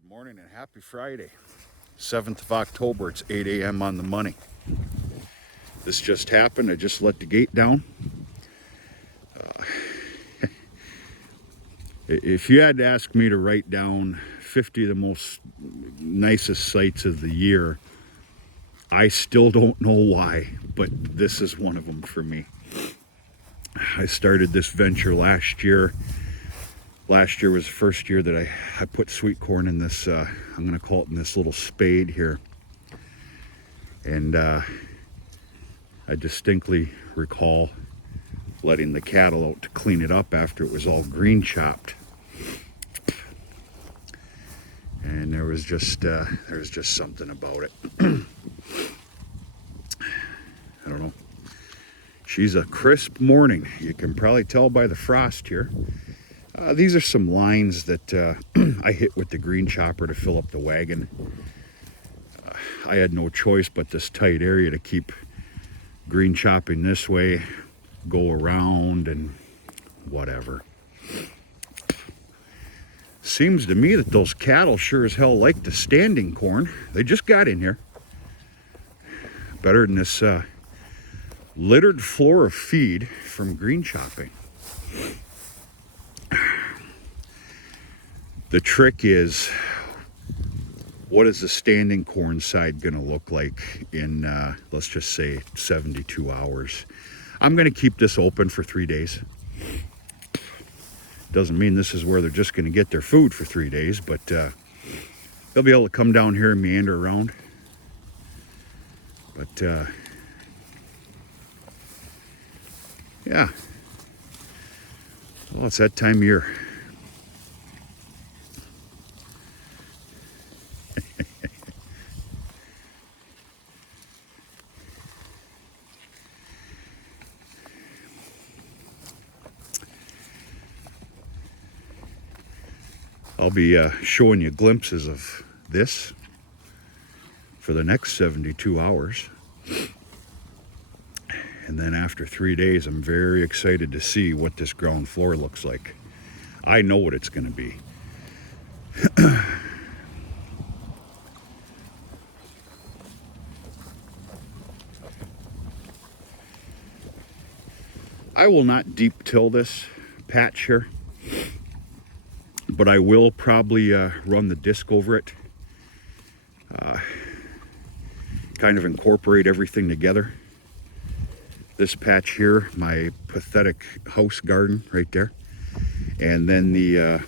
Good morning and happy Friday, 7th of October. It's 8 a.m. on the money. This just happened. I just let the gate down. If you had to ask me to write down 50 of the most nicest sights of the year, I still don't know why, but this is one of them for me. I started this venture last year. Last year was the first year that I put sweet corn in this, I'm going to call it in this little spade here. And I distinctly recall letting the cattle out to clean it up after it was all green chopped. And there was just something about it. I don't know. She's a crisp morning. You can probably tell by the frost here. These are some lines that I hit with the green chopper to fill up the wagon. I had no choice but this tight area to keep green chopping this way, go around and whatever. Seems to me that those cattle sure as hell like the standing corn. They just got in here. Better than this littered floor of feed from green chopping. The trick is, what is the standing corn side going to look like in, let's just say, 72 hours? I'm going to keep this open for 3 days. Doesn't mean this is where they're just going to get their food for 3 days, but they'll be able to come down here and meander around. But, yeah. Well, it's that time of year. I'll be showing you glimpses of this for the next 72 hours. And then after 3 days, I'm very excited to see what this ground floor looks like. I know what it's going to be. I will not deep till this patch here, but I will probably run the disc over it, kind of incorporate everything together. This patch here, my pathetic house garden right there, and then the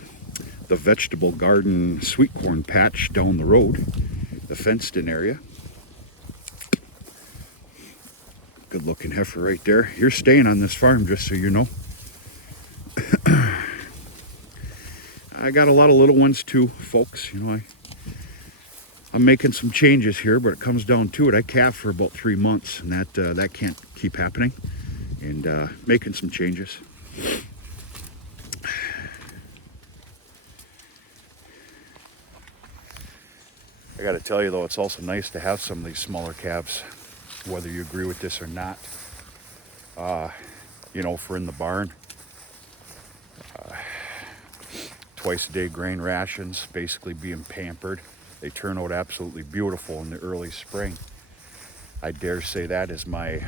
vegetable garden sweet corn patch down the road, the fenced in area. Good looking heifer right there. You're staying on this farm, just so you know. I got a lot of little ones too, folks. You know, I'm making some changes here, but it comes down to it. I calved for about 3 months, and that can't keep happening. And making some changes. I got to tell you though, it's also nice to have some of these smaller calves, whether you agree with this or not. You know, for in the barn. Twice a day grain rations, basically being pampered. They turn out absolutely beautiful in the early spring. I dare say that's my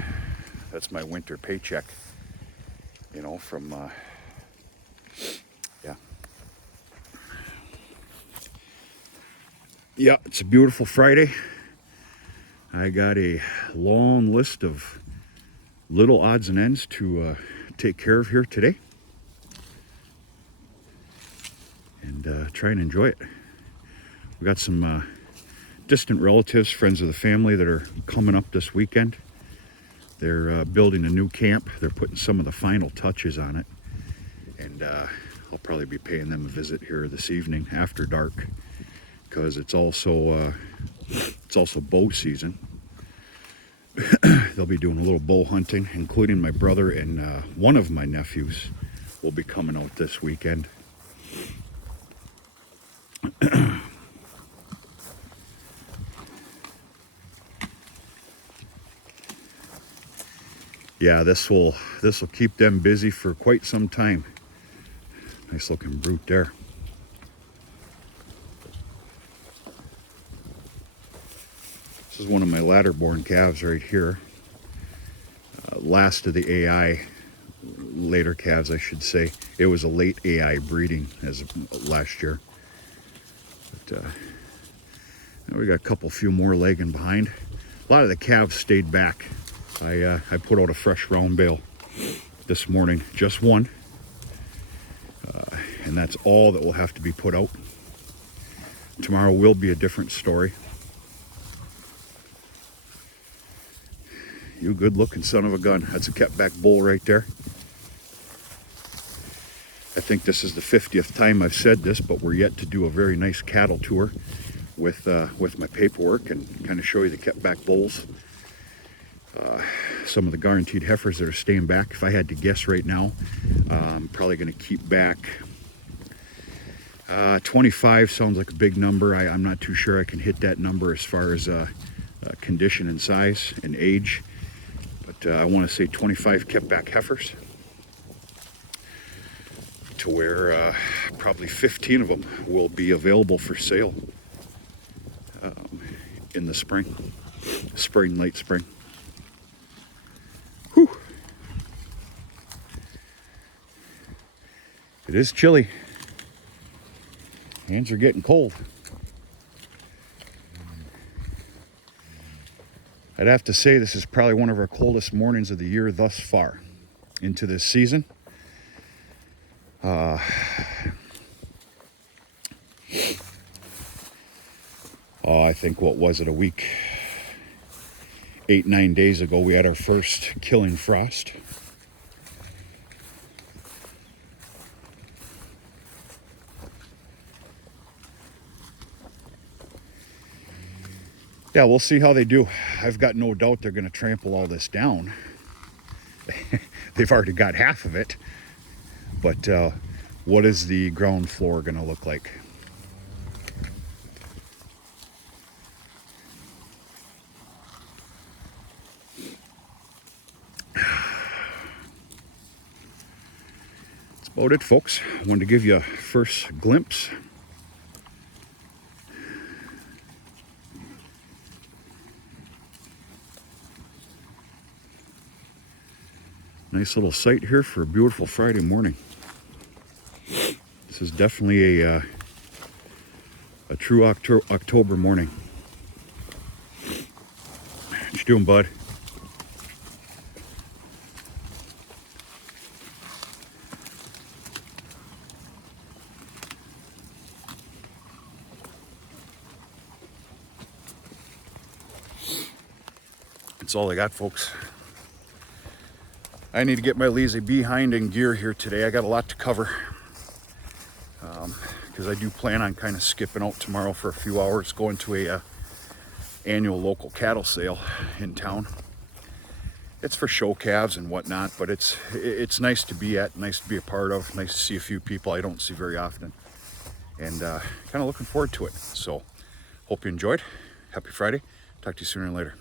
winter paycheck, you know, from, yeah. Yeah, it's a beautiful Friday. I got a long list of little odds and ends to take care of here today. And try and enjoy it. We got some distant relatives, friends of the family that are coming up this weekend. They're building a new camp. They're putting some of the final touches on it. And I'll probably be paying them a visit here this evening after dark, because it's also bow season. They'll be doing a little bow hunting, including my brother and one of my nephews will be coming out this weekend. Yeah, this will keep them busy for quite some time. Nice looking brute there. is one of my ladder-born calves right here. Last of the AI, later calves, I should say. It was a late AI breeding as of last year. But we got a few more lagging behind. A lot of the calves stayed back. I put out a fresh round bale this morning, just one. And that's all that will have to be put out. Tomorrow will be a different story. You good looking son of a gun. That's a kept back bull right there. I think this is the 50th time I've said this, but we're yet to do a very nice cattle tour with my paperwork and kind of show you the kept back bulls. Some of the guaranteed heifers that are staying back. If I had to guess right now, I'm probably going to keep back 25 sounds like a big number. I'm not too sure I can hit that number as far as condition and size and age. But I want to say 25 kept back heifers, to where probably 15 of them will be available for sale in the spring, late spring. Whew. It is chilly. Hands are getting cold. I'd have to say this is probably one of our coldest mornings of the year thus far into this season. Oh, I think, what was it, a week, 8-9 days ago, we had our first killing frost. Yeah, we'll see how they do. I've got no doubt they're going to trample all this down. They've already got half of it. But what is the ground floor going to look like? That's about it, folks. I wanted to give you a first glimpse. Nice little site here for a beautiful Friday morning. This is definitely a true October morning. What you doing, bud? That's all I got, folks. I need to get my lazy behind in gear here today. I got a lot to cover. Because I do plan on kind of skipping out tomorrow for a few hours, going to a annual local cattle sale in town. It's for show calves and whatnot, but it's nice to be at, nice to be a part of, nice to see a few people I don't see very often, and kind of looking forward to it. So hope you enjoyed. Happy Friday. Talk to you sooner and later.